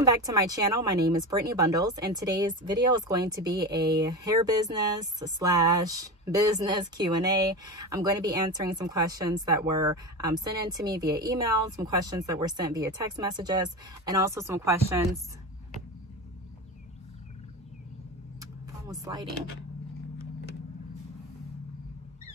welcome back to my channel. My name is Brittney Bundles, and today's video is going to be a hair business / business Q&A. I'm going to be answering some questions that were sent in to me via email, some questions that were sent via text messages, and also some questions. Almost sliding.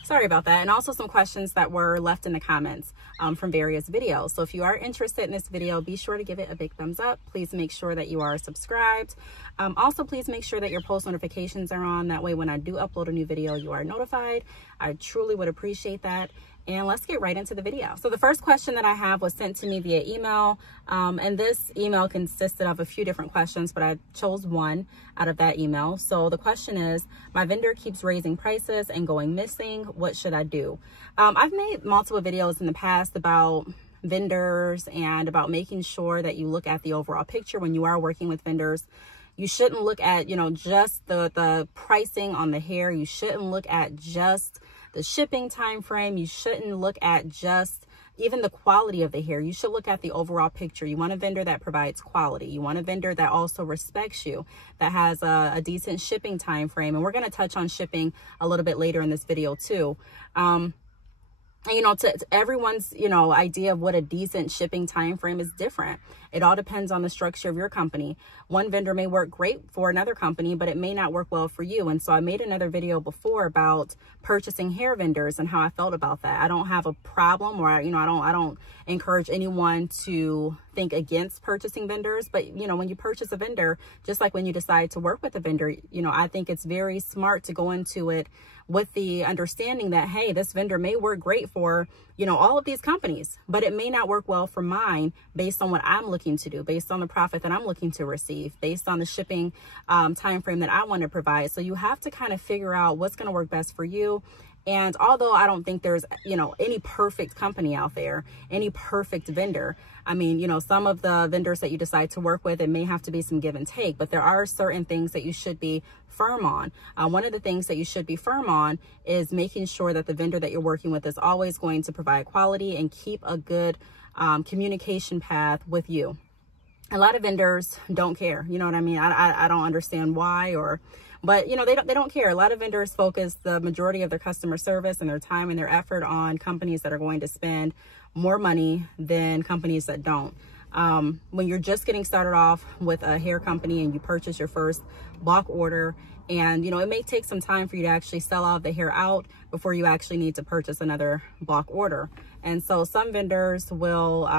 Sorry about that. And also some questions that were left in the comments from various videos. So if you are interested in this video, be sure to give it a big thumbs up. Please make sure that you are subscribed. Also, please make sure that your post notifications are on. That way, when I do upload a new video, you are notified. I truly would appreciate that. And let's get right into the video. So the first question that I have was sent to me via email. And this email consisted of a few different questions, but I chose one out of that email. So the question is, my vendor keeps raising prices and going missing. What should I do? I've made multiple videos in the past about vendors and about making sure that you look at the overall picture when you are working with vendors. You shouldn't look at, just the pricing on the hair. You shouldn't look at just the shipping time frame. You shouldn't look at just even the quality of the hair. You should look at the overall picture. You want a vendor that provides quality. You want a vendor that also respects you, that has a decent shipping time frame. And we're going to touch on shipping a little bit later in this video too. To everyone's, idea of what a decent shipping time frame is different. It all depends on the structure of your company. One vendor may work great for another company, but it may not work well for you. And so I made another video before about purchasing hair vendors and how I felt about that. I don't have a problem, or I don't encourage anyone to think against purchasing vendors. But when you purchase a vendor, just like when you decide to work with a vendor, I think it's very smart to go into it with the understanding that, hey, this vendor may work great for, all of these companies, but it may not work well for mine based on what I'm looking to do, based on the profit that I'm looking to receive, based on the shipping time frame that I want to provide. So you have to kind of figure out what's going to work best for you. And although I don't think there's, any perfect company out there, any perfect vendor, some of the vendors that you decide to work with, it may have to be some give and take, but there are certain things that you should be firm on. One of the things that you should be firm on is making sure that the vendor that you're working with is always going to provide quality and keep a good communication path with you. A lot of vendors don't care. You know what I mean? I don't understand why, but they don't care. A lot of vendors focus the majority of their customer service and their time and their effort on companies that are going to spend more money than companies that don't. When you're just getting started off with a hair company and you purchase your first bulk order, and it may take some time for you to actually sell all of the hair out before you actually need to purchase another bulk order. And so some vendors will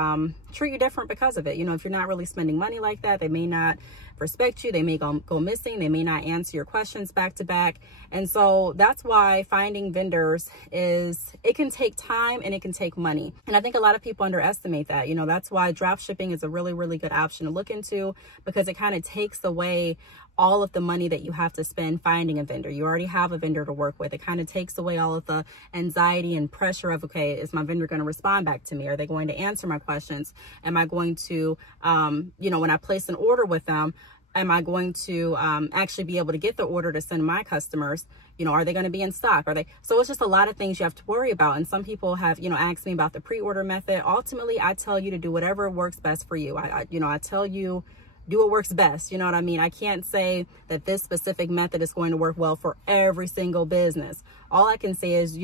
treat you different because of it. If you're not really spending money like that, they may not respect you. They may go missing. They may not answer your questions back to back. And so that's why finding vendors it can take time and it can take money. And I think a lot of people underestimate that. That's why drop shipping is a really, really good option to look into, because it kind of takes away all of the money that you have to spend finding a vendor. You already have a vendor to work with. It kind of takes away all of the anxiety and pressure of, okay, is my vendor going to respond back to me? Are they going to answer my questions? Am I going to, when I place an order with them, am I going to actually be able to get the order to send my customers? Are they going to be in stock? So it's just a lot of things you have to worry about. And some people have, asked me about the pre-order method. Ultimately, I tell you to do whatever works best for you. I tell you, do what works best. You know what I mean? I can't say that this specific method is going to work well for every single business. All I can say is,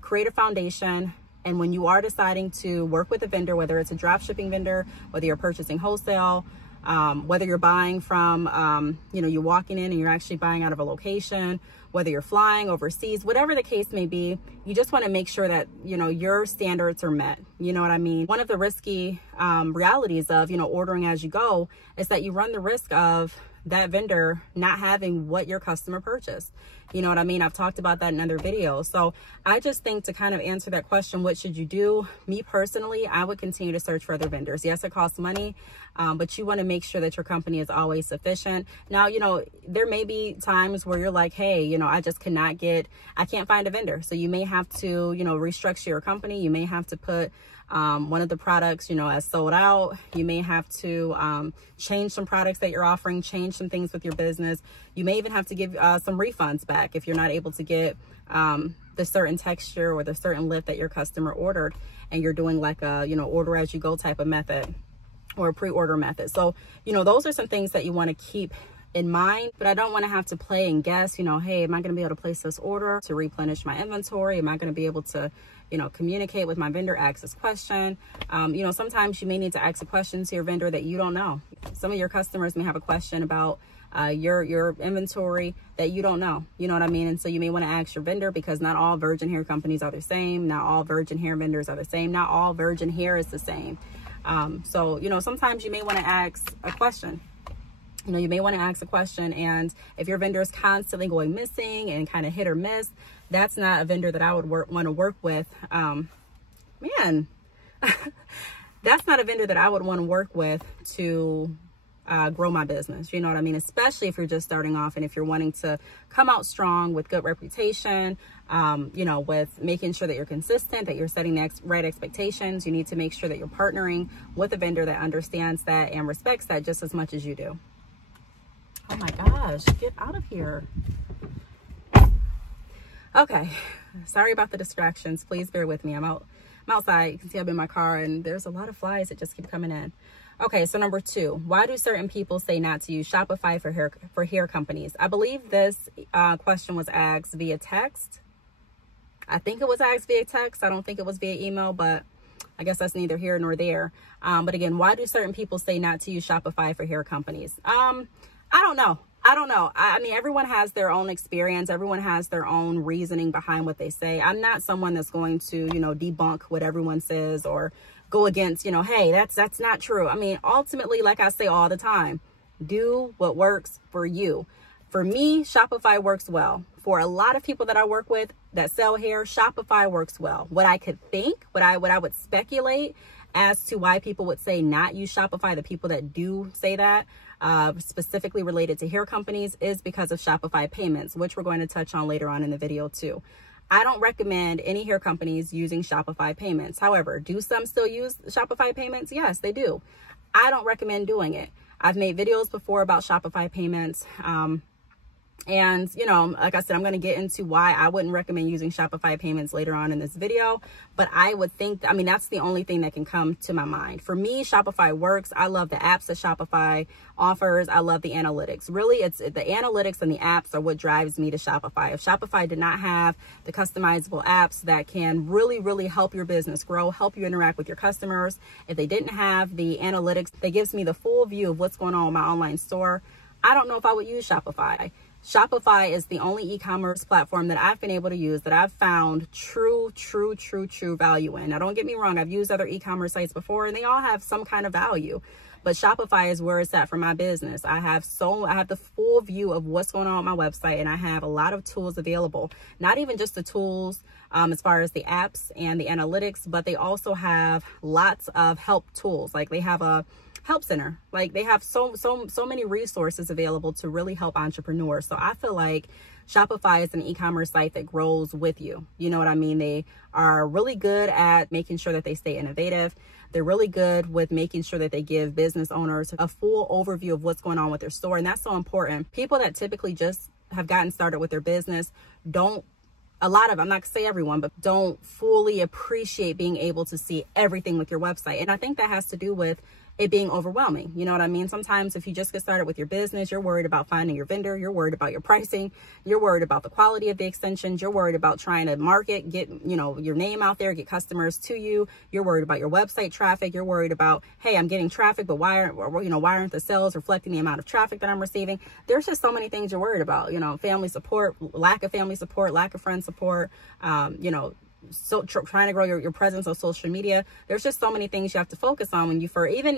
create a foundation. And when you are deciding to work with a vendor, whether it's a drop shipping vendor, whether you're purchasing wholesale, whether you're buying from, you're walking in and you're actually buying out of a location, whether you're flying overseas, whatever the case may be, you just want to make sure that, your standards are met. You know what I mean? One of the risky realities of, ordering as you go is that you run the risk of that vendor not having what your customer purchased. You know what I mean? I've talked about that in other videos. So I just think to kind of answer that question, what should you do? Me personally, I would continue to search for other vendors. Yes, it costs money, but you want to make sure that your company is always sufficient. Now, there may be times where you're like, hey, I just I can't find a vendor. So you may have to, restructure your company. You may have to put one of the products, as sold out. You may have to change some products that you're offering, change some things with your business. You may even have to give some refunds back if you're not able to get the certain texture or the certain lift that your customer ordered, and you're doing like a, order as you go type of method. or a pre-order method. So, you know, those are some things that you want to keep in mind, but I don't want to have to play and guess, you know, hey, am I going to be able to place this order to replenish my inventory? Am I going to be able to, you know, communicate with my vendor, ask this question? You know, sometimes you may need to ask a question to your vendor that you don't know. Some of your customers may have a question about your inventory that you don't know, you know what I mean? And so you may want to ask your vendor, because not all virgin hair companies are the same. Not all virgin hair vendors are the same. Not all virgin hair is the same. So, you know, sometimes you may want to ask a question. You know, you may want to ask a question, and if your vendor is constantly going missing and kind of hit or miss, that's not a vendor that I would want to work with. Man, that's not a vendor that I would want to work with to grow my business. You know what I mean? Especially if you're just starting off and if you're wanting to come out strong with good reputation, you know, with making sure that you're consistent, that you're setting the right expectations. You need to make sure that you're partnering with a vendor that understands that and respects that just as much as you do. Oh my gosh, get out of here. Okay, sorry about the distractions. Please bear with me. I'm outside. You can see I'm in my car and there's a lot of flies that just keep coming in. Okay, so number 2, why do certain people say not to use Shopify for hair companies? I believe this question was asked via text. I think it was asked via text. I don't think it was via email, but I guess that's neither here nor there. But again, why do certain people say not to use Shopify for hair companies? I don't know. I mean, everyone has their own experience. Everyone has their own reasoning behind what they say. I'm not someone that's going to, you know, debunk what everyone says or go against, you know, hey, that's not true. I mean, ultimately, like I say all the time, do what works for you. For me, Shopify works well. For a lot of people that I work with that sell hair, Shopify works well. What I could think, what I would speculate as to why people would say not use Shopify, the people that do say that, specifically related to hair companies, is because of Shopify Payments, which we're going to touch on later on in the video too. I don't recommend any hair companies using Shopify Payments. However, do some still use Shopify Payments? Yes, they do. I don't recommend doing it. I've made videos before about Shopify Payments. And, you know, like I said, I'm going to get into why I wouldn't recommend using Shopify Payments later on in this video. But I would think, I mean, that's the only thing that can come to my mind. For me, Shopify works. I love the apps that Shopify offers. I love the analytics. Really, it's the analytics and the apps are what drives me to Shopify. If Shopify did not have the customizable apps that can really, really help your business grow, help you interact with your customers, if they didn't have the analytics that gives me the full view of what's going on with my online store, I don't know if I would use Shopify. Shopify is the only e-commerce platform that I've been able to use that I've found true value in. Now, don't get me wrong. I've used other e-commerce sites before and they all have some kind of value, but Shopify is where it's at for my business. I have the full view of what's going on my website, and I have a lot of tools available. Not even just the tools as far as the apps and the analytics, but they also have lots of help tools. Like they have a help center. Like they have so many resources available to really help entrepreneurs. So I feel like Shopify is an e-commerce site that grows with you. You know what I mean? They are really good at making sure that they stay innovative. They're really good with making sure that they give business owners a full overview of what's going on with their store. And that's so important. People that typically just have gotten started with their business a lot of, I'm not gonna say everyone, but don't fully appreciate being able to see everything with your website. And I think that has to do with it being overwhelming. You know what I mean? Sometimes if you just get started with your business, you're worried about finding your vendor, you're worried about your pricing, you're worried about the quality of the extensions, you're worried about trying to market, get, you know, your name out there, get customers to you, you're worried about your website traffic, you're worried about, hey, I'm getting traffic, but why aren't the sales reflecting the amount of traffic that I'm receiving? There's just so many things you're worried about, you know, family support, lack of family support, lack of friend support, you know, so trying to grow your presence on social media. There's just so many things you have to focus on when you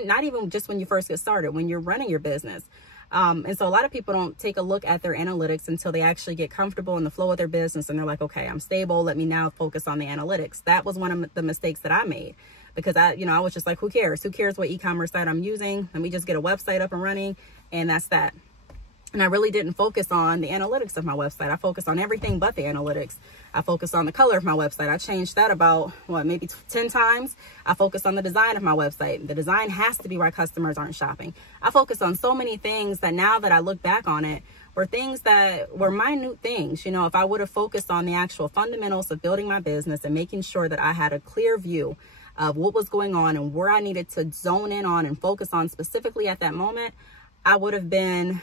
not even just when you first get started, when you're running your business. And so a lot of people don't take a look at their analytics until they actually get comfortable in the flow of their business. And they're like, okay, I'm stable. Let me now focus on the analytics. That was one of the mistakes that I made, because I was just like, who cares? Who cares what e-commerce site I'm using? Let me just get a website up and running. And that's that. And I really didn't focus on the analytics of my website. I focused on everything but the analytics. I focused on the color of my website. I changed that about, maybe 10 times. I focused on the design of my website. The design has to be where customers aren't shopping. I focused on so many things that now that I look back on it, were things that were minute things. You know, if I would have focused on the actual fundamentals of building my business and making sure that I had a clear view, of what was going on and where I needed to zone in on and focus on specifically at that moment, I would have been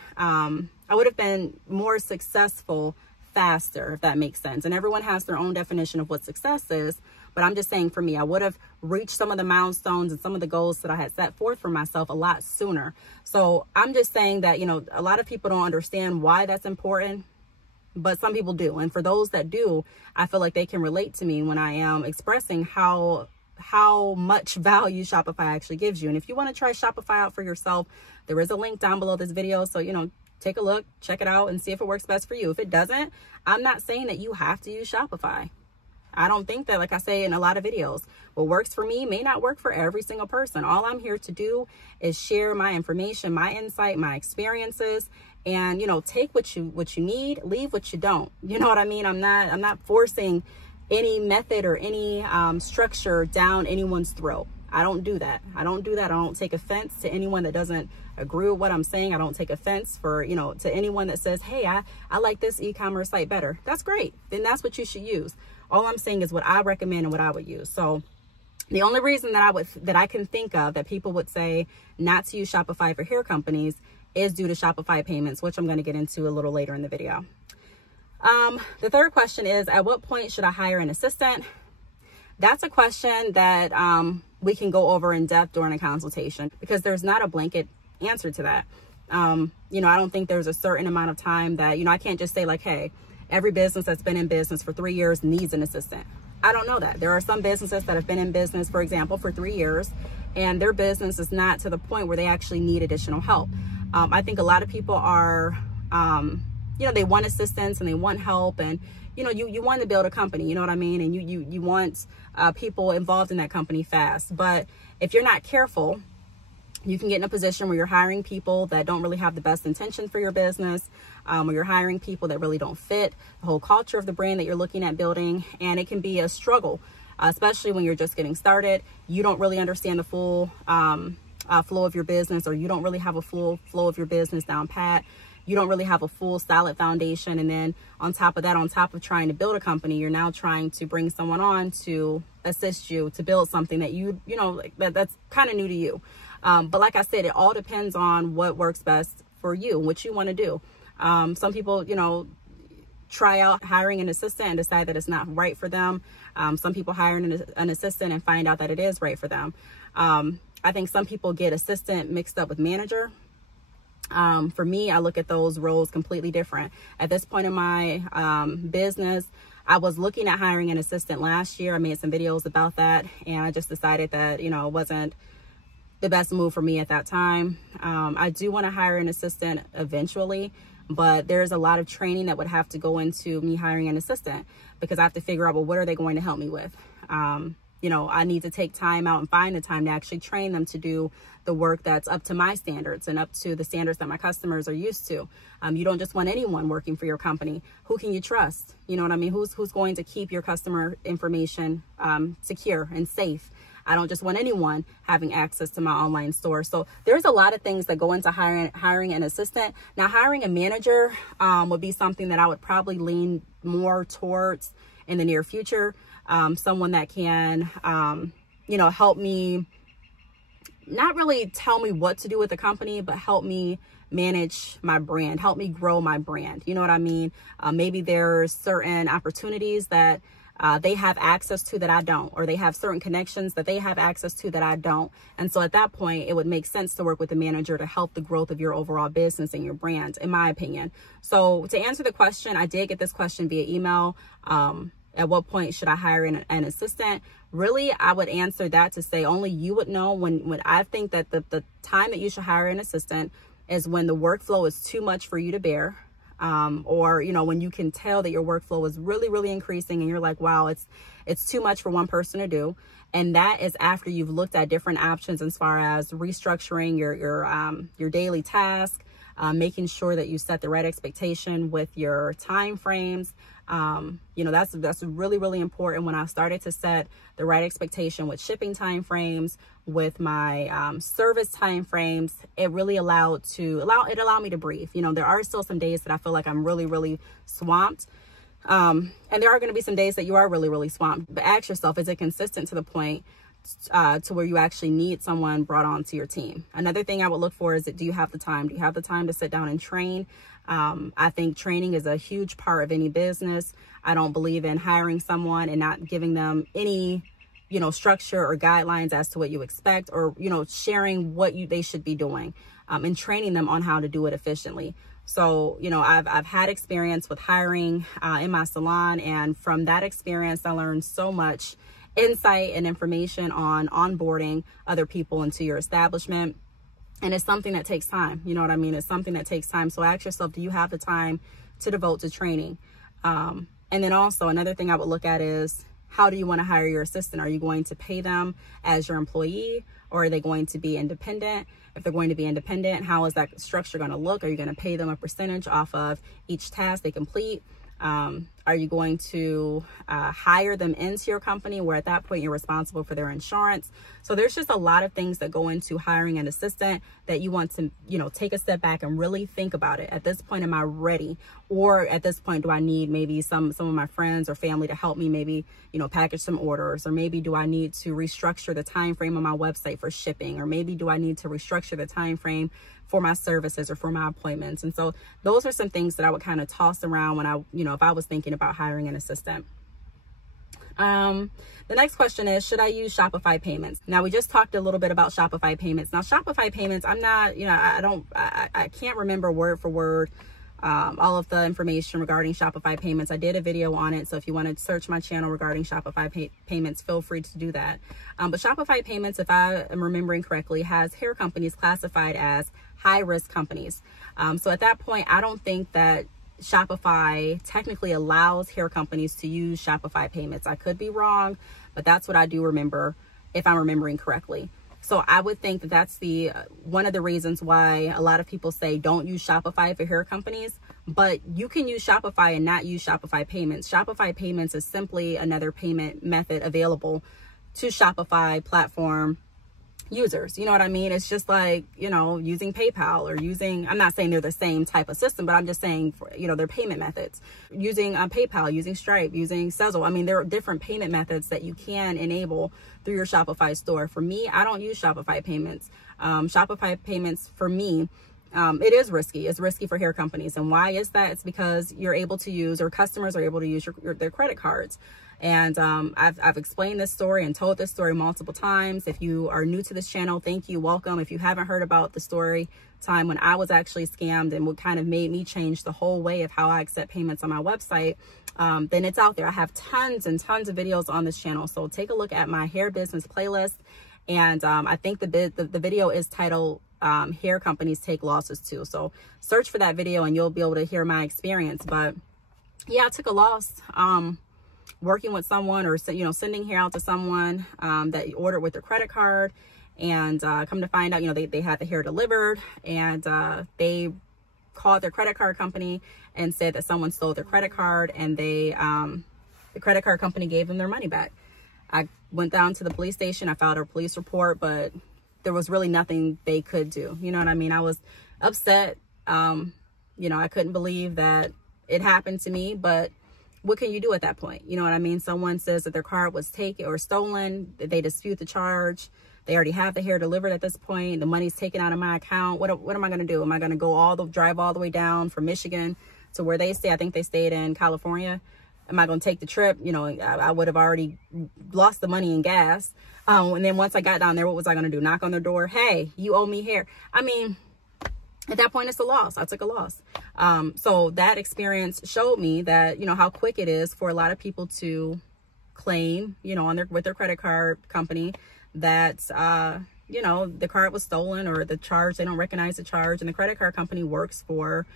more successful faster, if that makes sense. And everyone has their own definition of what success is. But I'm just saying, for me, I would have reached some of the milestones and some of the goals that I had set forth for myself a lot sooner. So I'm just saying that, you know, a lot of people don't understand why that's important, but some people do. And for those that do, I feel like they can relate to me when I am expressing how much value Shopify actually gives you. And if you want to try Shopify out for yourself, there is a link down below this video. So, you know, take a look, check it out, and see if it works best for you. If it doesn't, I'm not saying that you have to use Shopify. I don't think that, like I say in a lot of videos, what works for me may not work for every single person. All I'm here to do is share my information, my insight, my experiences, and, you know, take what you need, leave what you don't. You know what I mean? I'm not forcing any method or any structure down anyone's throat. I don't do that. I don't take offense to anyone that doesn't agree with what I'm saying. I don't take offense for, you know, to anyone that says, hey, I like this e-commerce site better. That's great. Then that's what you should use. All I'm saying is what I recommend and what I would use. So the only reason that I can think of that people would say not to use Shopify for hair companies is due to Shopify Payments, which I'm going to get into a little later in the video. The third question is, at what point should I hire an assistant? That's a question that we can go over in depth during a consultation, because there's not a blanket answer to that. You know, I don't think there's a certain amount of time that, you know, I can't just say like, hey, every business that's been in business for 3 years needs an assistant. I don't know that. There are some businesses that have been in business, for example, for 3 years, and their business is not to the point where they actually need additional help. I think a lot of people are, you know, they want assistance and they want help, and, you know, you want to build a company, you know what I mean? And you want people involved in that company fast. But if you're not careful, you can get in a position where you're hiring people that don't really have the best intention for your business, or you're hiring people that really don't fit the whole culture of the brand that you're looking at building. And it can be a struggle, especially when you're just getting started. You don't really understand the full flow of your business, or you don't really have a full flow of your business down pat. You don't really have a full solid foundation. And then on top of that, on top of trying to build a company, you're now trying to bring someone on to assist you to build something that you know, that's kind of new to you. But like I said, it all depends on what works best for you, what you want to do. Some people, you know, try out hiring an assistant and decide that it's not right for them. Some people hire an assistant and find out that it is right for them. I think some people get assistant mixed up with manager. For me, I look at those roles completely different. At this point in my business, I was looking at hiring an assistant last year. I made some videos about that, and I just decided that, you know, it wasn't the best move for me at that time. I do want to hire an assistant eventually, but there's a lot of training that would have to go into me hiring an assistant, because I have to figure out, well, what are they going to help me with? You know, I need to take time out and find the time to actually train them to do the work that's up to my standards and up to the standards that my customers are used to. You don't just want anyone working for your company. Who can you trust? You know what I mean? Who's going to keep your customer information secure and safe? I don't just want anyone having access to my online store. So there's a lot of things that go into hiring an assistant. Now, hiring a manager would be something that I would probably lean more towards in the near future. Someone that can, you know, help me, not really tell me what to do with the company, but help me manage my brand, help me grow my brand. You know what I mean? Maybe there's certain opportunities that they have access to that I don't, or they have certain connections that they have access to that I don't. And so at that point, it would make sense to work with the manager to help the growth of your overall business and your brand, in my opinion. So to answer the question, I did get this question via email. At what point should I hire an assistant? Really, I would answer that to say only you would know. When I think that the time that you should hire an assistant is when the workflow is too much for you to bear. Or, you know, when you can tell that your workflow is really, really increasing and you're like, wow, it's too much for one person to do. And that is after you've looked at different options as far as restructuring your daily task, making sure that you set the right expectation with your time frames. You know, that's really, really important. When I started to set the right expectation with shipping time frames, with my service time frames, it really allowed me to breathe. You know, there are still some days that I feel like I'm really, really swamped. And there are going to be some days that you are really, really swamped. But ask yourself, is it consistent to the point to where you actually need someone brought onto your team. Another thing I would look for is that, do you have the time? Do you have the time to sit down and train? I think training is a huge part of any business. I don't believe in hiring someone and not giving them any, structure or guidelines as to what you expect, or, sharing what they should be doing, and training them on how to do it efficiently. So, I've had experience with hiring in my salon, and from that experience, I learned so much insight and information on onboarding other people into your establishment. And it's something that takes time. You know what I mean? It's something that takes time. So ask yourself, do you have the time to devote to training? And then also another thing I would look at is, how do you want to hire your assistant? Are you going to pay them as your employee, or are they going to be independent? If they're going to be independent, how is that structure going to look? Are you going to pay them a percentage off of each task they complete? Are you going to hire them into your company, where at that point you're responsible for their insurance? So there's just a lot of things that go into hiring an assistant that you want to, take a step back and really think about it. At this point, am I ready? Or at this point, do I need maybe some of my friends or family to help me maybe, package some orders? Or maybe do I need to restructure the time frame on my website for shipping? Or maybe do I need to restructure the time frame for my services or for my appointments? And so those are some things that I would kind of toss around when I, if I was thinking about hiring an assistant. The next question is, should I use Shopify Payments? Now, we just talked a little bit about Shopify Payments. Now, Shopify Payments, I'm not, I can't remember word for word all of the information regarding Shopify Payments. I did a video on it, so if you want to search my channel regarding Shopify Payments, feel free to do that. But Shopify Payments, if I am remembering correctly, has hair companies classified as high-risk companies. So at that point, I don't think that Shopify technically allows hair companies to use Shopify Payments. I could be wrong, but that's what I do remember, if I'm remembering correctly. So I would think that that's one of the reasons why a lot of people say don't use Shopify for hair companies, but you can use Shopify and not use Shopify Payments. Shopify Payments is simply another payment method available to Shopify platform users. You know what I mean? It's just like, using PayPal or using, I'm not saying they're the same type of system, but I'm just saying, they're payment methods. Using PayPal, using Stripe, using Sezzle. I mean, there are different payment methods that you can enable through your Shopify store. For me, I don't use Shopify Payments. Shopify Payments, for me, it is risky. It's risky for hair companies. And why is that? It's because you're able to use, or customers are able to use their credit cards. And I've explained this story and told this story multiple times. If you are new to this channel, thank you, welcome. If you haven't heard about the story time when I was actually scammed and what kind of made me change the whole way of how I accept payments on my website, then it's out there. I have tons and tons of videos on this channel. So take a look at my hair business playlist. And I think the video is titled Hair Companies Take Losses Too. So search for that video and you'll be able to hear my experience. But yeah, I took a loss working with someone, or sending hair out to someone that ordered with their credit card, and come to find out, they had the hair delivered, and they called their credit card company and said that someone stole their credit card, and the credit card company gave them their money back. I went down to the police station. I filed a police report, but there was really nothing they could do. You know what I mean? I was upset. I couldn't believe that it happened to me, but what can you do at that point? You know what I mean? Someone says that their card was taken or stolen. They dispute the charge. They already have the hair delivered at this point. The money's taken out of my account. What am I going to do? Am I going to go drive all the way down from Michigan to where they stay? I think they stayed in California. Am I going to take the trip? I would have already lost the money in gas. And then once I got down there, what was I going to do? Knock on their door? Hey, you owe me hair. I mean, at that point, it's a loss. I took a loss. So that experience showed me that, how quick it is for a lot of people to claim, with their credit card company that, the card was stolen, or the charge, they don't recognize the charge. And the credit card company works for,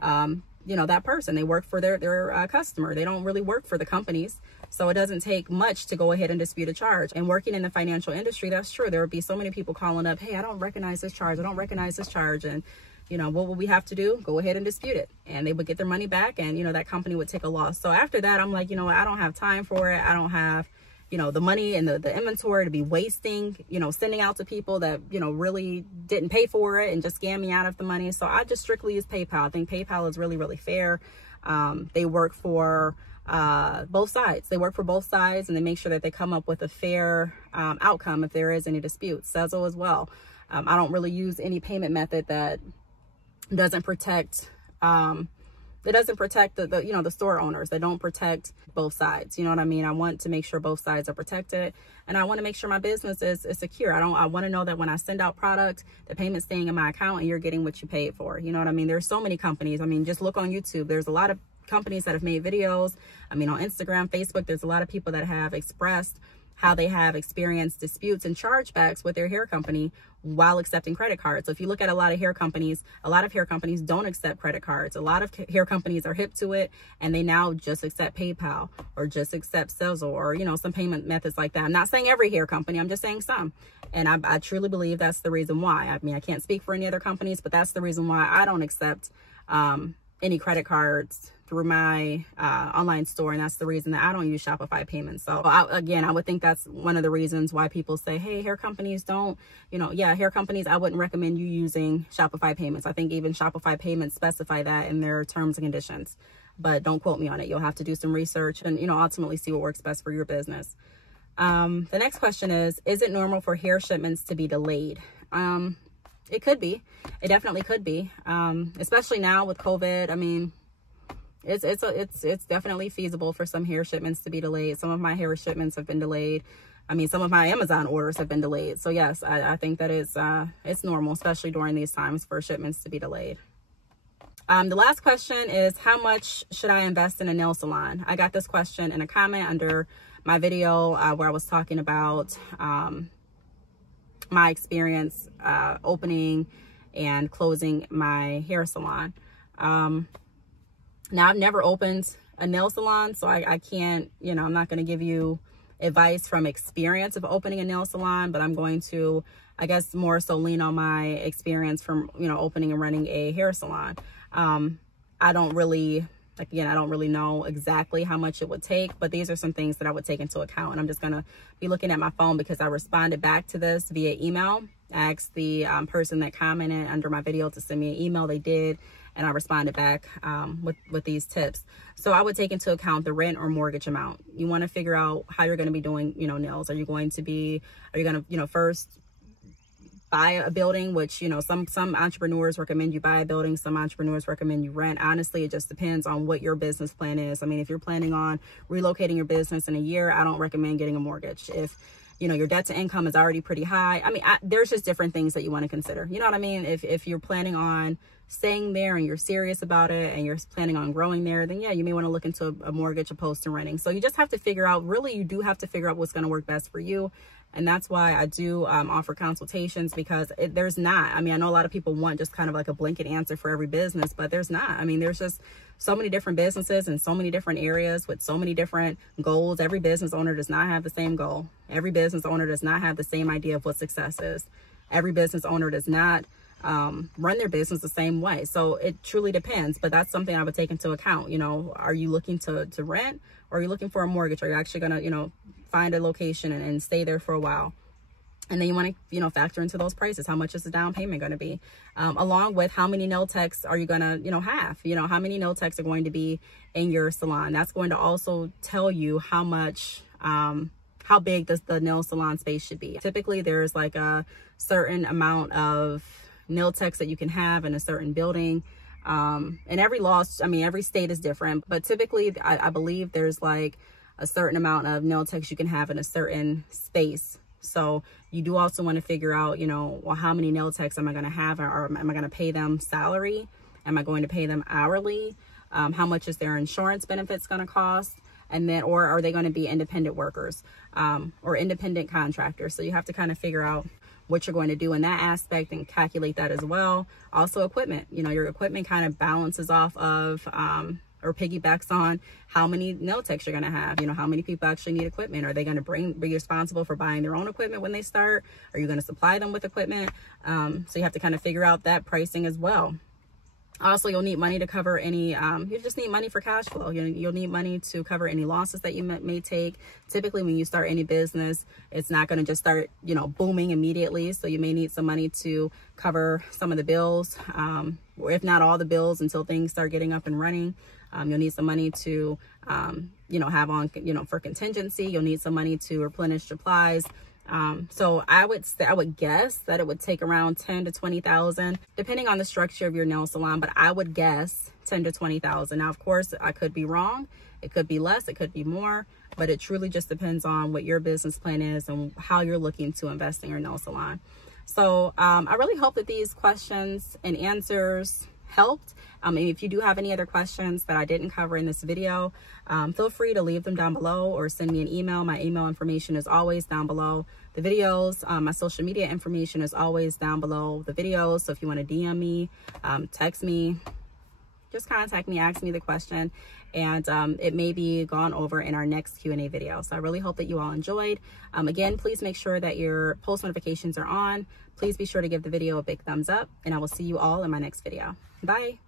that person. They work for their customer. They don't really work for the companies. So it doesn't take much to go ahead and dispute a charge. And working in the financial industry, that's true. There would be so many people calling up, hey, I don't recognize this charge. I don't recognize this charge. And what would we have to do? Go ahead and dispute it. And they would get their money back, and, that company would take a loss. So after that, I'm like, I don't have time for it. I don't have, the money and the inventory to be wasting, sending out to people that, really didn't pay for it and just scam me out of the money. So I just strictly use PayPal. I think PayPal is really, really fair. They work for both sides. They work for both sides, and they make sure that they come up with a fair outcome if there is any disputes. Sezzle as well. I don't really use any payment method that doesn't protect the you know, the store owners. They don't protect both sides. You know what I mean? I want to make sure both sides are protected, and I want to make sure my business is secure. I want to know that when I send out product, the payment's staying in my account and you're getting what you paid for. You know what I mean? There's so many companies. I mean, just look on YouTube. There's a lot of companies that have made videos. I mean, on Instagram, Facebook, there's a lot of people that have expressed how they have experienced disputes and chargebacks with their hair company while accepting credit cards. So if you look at a lot of hair companies don't accept credit cards. A lot of hair companies are hip to it, and they now just accept PayPal or just accept Sezzle or, you know, some payment methods like that. I'm not saying every hair company, I'm just saying some. And I truly believe that's the reason why. I mean, I can't speak for any other companies, but that's the reason why I don't accept any credit cards through my online store, and that's the reason that I don't use Shopify Payments. So again, I would think that's one of the reasons why people say, hey, hair companies don't, you know, yeah, hair companies, I wouldn't recommend you using Shopify Payments. I think even Shopify Payments specify that in their terms and conditions, but don't quote me on it. You'll have to do some research and, you know, ultimately see what works best for your business. The next question is it normal for hair shipments to be delayed? It could be. It definitely could be, especially now with COVID. I mean, it's definitely feasible for some hair shipments to be delayed. Some of my hair shipments have been delayed. I mean, some of my Amazon orders have been delayed. So yes, I think that it's normal, especially during these times, for shipments to be delayed. The last question is, how much should I invest in a nail salon? I got this question in a comment under my video where I was talking about my experience opening and closing my hair salon. Now, I've never opened a nail salon, so I can't, you know, I'm not going to give you advice from experience of opening a nail salon, but I'm going to, I guess, more so lean on my experience from, you know, opening and running a hair salon. I don't really know exactly how much it would take, but these are some things that I would take into account. And I'm just going to be looking at my phone because I responded back to this via email. I asked the person that commented under my video to send me an email. They did. And I responded back with these tips. So I would take into account the rent or mortgage amount. You want to figure out how you're going to be doing, you know, nails. Are you going to, you know, first buy a building, which, you know, some entrepreneurs recommend you buy a building. Some entrepreneurs recommend you rent. Honestly, it just depends on what your business plan is. I mean, if you're planning on relocating your business in a year, I don't recommend getting a mortgage. If, you know, your debt to income is already pretty high. I mean, there's just different things that you want to consider. You know what I mean? If you're planning on staying there and you're serious about it and you're planning on growing there, then yeah, you may want to look into a mortgage opposed to renting. So you just have to figure out, really, you do have to figure out what's going to work best for you. And that's why I do offer consultations, because there's not, I mean, I know a lot of people want just kind of like a blanket answer for every business, but there's not. I mean, there's just so many different businesses in so many different areas with so many different goals. Every business owner does not have the same goal. Every business owner does not have the same idea of what success is. Every business owner does not run their business the same way. So it truly depends, but that's something I would take into account. You know, are you looking to rent, or are you looking for a mortgage? Are you actually going to, you know, find a location and stay there for a while? And then you want to, you know, factor into those prices. How much is the down payment going to be? Along with how many nail techs are you going to, you know, have? You know, how many nail techs are going to be in your salon? That's going to also tell you how much, how big the nail salon space should be. Typically, there's like a certain amount of nail techs that you can have in a certain building. And every every state is different, but typically I believe there's like a certain amount of nail techs you can have in a certain space. So you do also want to figure out, you know, well, how many nail techs am I going to have, or am I going to pay them salary? Am I going to pay them hourly? How much is their insurance benefits going to cost? And then, or are they going to be independent workers, or independent contractors? So you have to kind of figure out what you're going to do in that aspect and calculate that as well. Also equipment, you know, your equipment kind of balances off of, or piggybacks on how many nail techs you're going to have. You know, how many people actually need equipment? Are they going to be responsible for buying their own equipment when they start? Are you going to supply them with equipment? So you have to kind of figure out that pricing as well. Also, you'll need money to cover any, you just need money for cash flow. You'll need money to cover any losses that you may take. Typically, when you start any business, it's not going to just start, booming immediately. So you may need some money to cover some of the bills, or if not all the bills, until things start getting up and running. You'll need some money to, have on, for contingency. You'll need some money to replenish supplies. So I would guess that it would take around 10 to 20,000, depending on the structure of your nail salon, but I would guess 10 to 20,000. Now, of course, I could be wrong. It could be less, it could be more, but it truly just depends on what your business plan is and how you're looking to invest in your nail salon. So, I really hope that these questions and answers helped. And if you do have any other questions that I didn't cover in this video, feel free to leave them down below or send me an email. My email information is always down below the videos. My social media information is always down below the videos. So if you want to DM me, text me, just contact me, ask me the question, and it may be gone over in our next Q&A video. So I really hope that you all enjoyed. Again, please make sure that your post notifications are on. Please be sure to give the video a big thumbs up, and I will see you all in my next video. Bye.